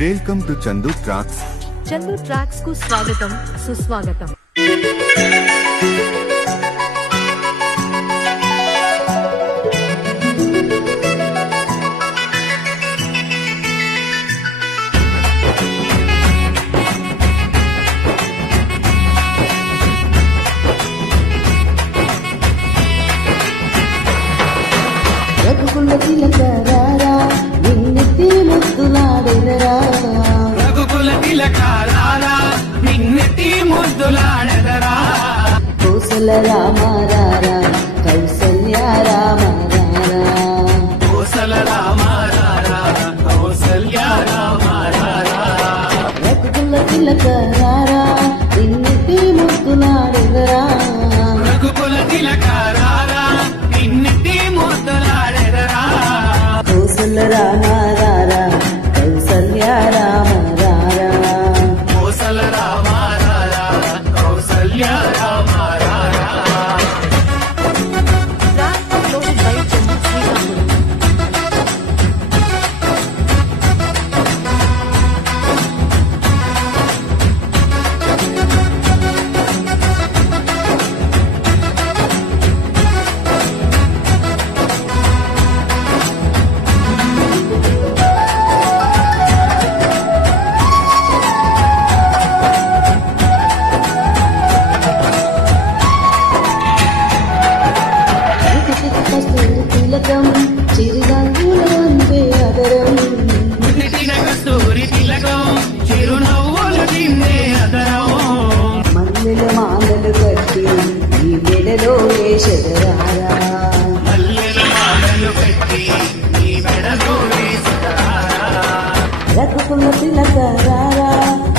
Welcome to Chandu tracks. Chandu tracks కు స్వాగతం, సుస్వాగతం. రఘుకుల తిలకరారా నిన్నెత్తి ముద్దులాడెదరా, రఘుకుల తిలకరారా నిన్నెత్తి ముద్దులాడెదరా, కోసల రామారారా కౌసల్య రామారారా, కోసల రామారారా కౌసల్య రామారారా, రఘుకుల తిలకరారా నిన్నెత్తి ముద్దులాడెదరా, రఘుకుల తిలకరారా నిన్నెత్తి ముద్దులాడెదరా, కోసల రామారారా కౌసల్య రామారారా, కోసల రామారారా కౌసల్య రామారారా. Track upload by Chandu Srikakulam. తిలకం చిరునవ్వులందే అదరం, నుదిటిన కస్తూరి తిలకం చిరునవ్వులు తిన్నే అదరం, మల్లెల మాలలు కట్టి ఈ మెడలో వేషదరారా, మల్లెల మాలలు పెట్టి నీ మెడలో వేసుకురారా, రఘుకుల తిలకరారా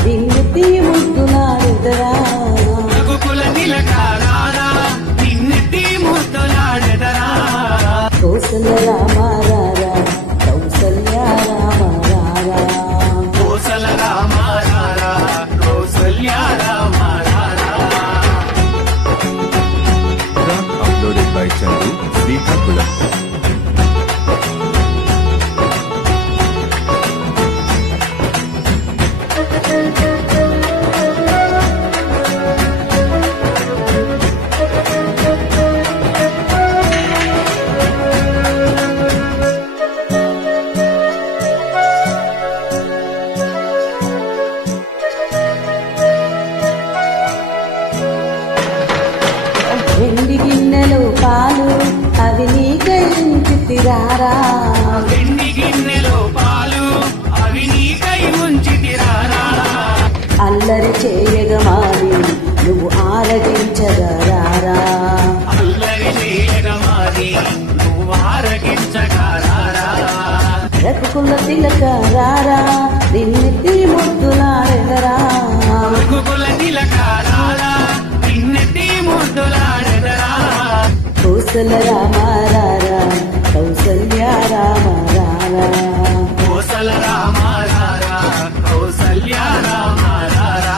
నిన్నెత్తి ముద్దులాడెదరా, రఘుకుల తిలకరారా నిన్నెత్తి ముద్దులాడెదరా, కోసల రామారారా కౌసల్య రామారారా, కోసల రామారారా కౌసల్య రామారారా. Track uploaded by Chandu Srikakulam. వెండి గిన్నెలో పాలు అవి నీకై ఉంచితిరారా, వెండి గిన్నెలో పాలు అవి నీకై ఉంచితిరారా, అల్లరి చేయగమాలి నువ్వు ఆరగించగరారా, అల్లరి చేయగమాది నువ్వు ఆరగించగరారా, రఘుకుల తిలకరారా నిన్నెత్తి ముద్దులాడెదరా, రఘుకుల తిలకరారా నిన్నెత్తి ముద్దులాడెదరా, కోసల రామారారా కౌసల్య రామారారా, కోసల రామారారా కౌసల్య రామారారా.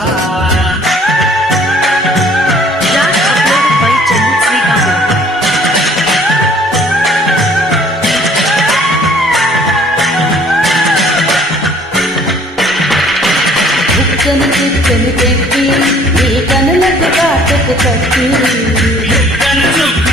Track upload by Chandu Srikakulam. బుక్కని చుక్కని పెట్టి నీ కనులకు కాటుకు కట్టి, చుక్కను చుక్క